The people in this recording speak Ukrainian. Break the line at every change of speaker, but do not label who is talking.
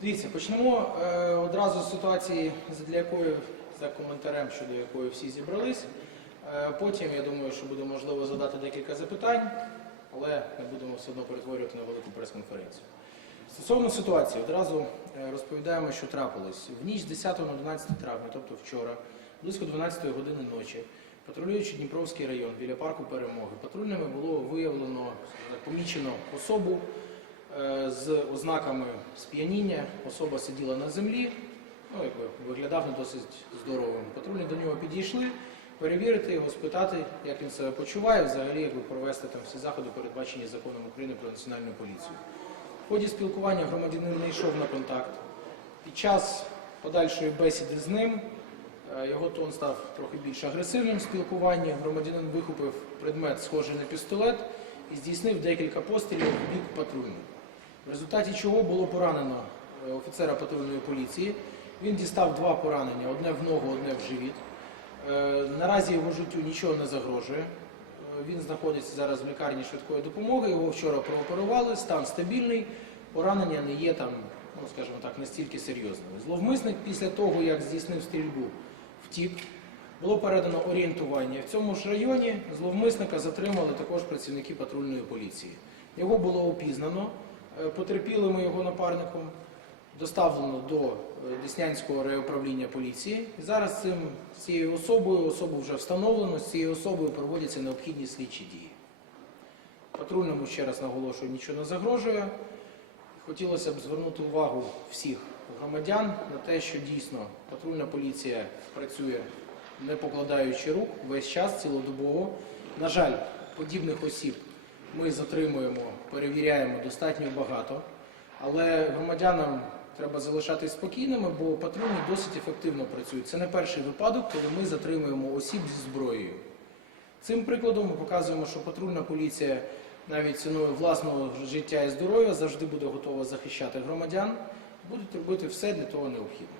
Дивіться, почнемо е, одразу з ситуації, для якої за коментарем, щодо якої всі зібрались. Е, потім я думаю, що буде можливо задати декілька запитань, але не будемо все одно перетворювати на велику прес-конференцію. Стосовно ситуації, одразу е, розповідаємо, що трапилось. В ніч з 10 на 11 травня, тобто вчора, близько 12 години ночі, патрулюючи Дніпровський район біля парку Перемоги, патрульними було виявлено, так, помічено особу е, з ознаками сп'яніння. Особа сиділа на землі, ну, якби виглядав не досить здоровим. Патрульні до нього підійшли, перевірити його, спитати, як він себе почуває, взагалі якби провести там всі заходи, передбачені законом України про національну поліцію. В ході спілкування громадянин не йшов на контакт. Під час подальшої бесіди з ним е, його тон став трохи більш агресивним в спілкуванні. Громадянин вихопив предмет, схожий на пістолет, і здійснив декілька пострілів в бік патрульних. В результаті чого було поранено е, офіцера патрульної поліції. Він дістав два поранення: одне в ногу, одне в живіт. Е, Наразі його життю нічого не загрожує. Е, Він знаходиться зараз в лікарні швидкої допомоги. Його вчора прооперували, стан стабільний. Поранення не є там, ну скажімо так, настільки серйозними. Зловмисник після того, як здійснив стрільбу, втік. Було передано орієнтування. В цьому ж районі зловмисника затримали також працівники патрульної поліції. Його було опізнано потерпілим і його напарником, доставлено до е, Деснянського райуправління поліції. Зараз цим, цією особою, особу вже встановлено, з цією особою проводяться необхідні слідчі дії. Патрульному ще раз наголошую, нічого не загрожує. Хотілося б звернути увагу всіх громадян на те, що дійсно патрульна поліція працює не покладаючи рук весь час цілодобово. На жаль, подібних осіб ми затримуємо, перевіряємо достатньо багато, але громадянам треба залишатись спокійними, бо патрульні досить ефективно працюють. Це не перший випадок, коли ми затримуємо осіб зі зброєю. Цим прикладом ми показуємо, що патрульна поліція навіть ціною власного життя і здоров'я завжди буде готова захищати громадян, будуть робити все для того необхідне.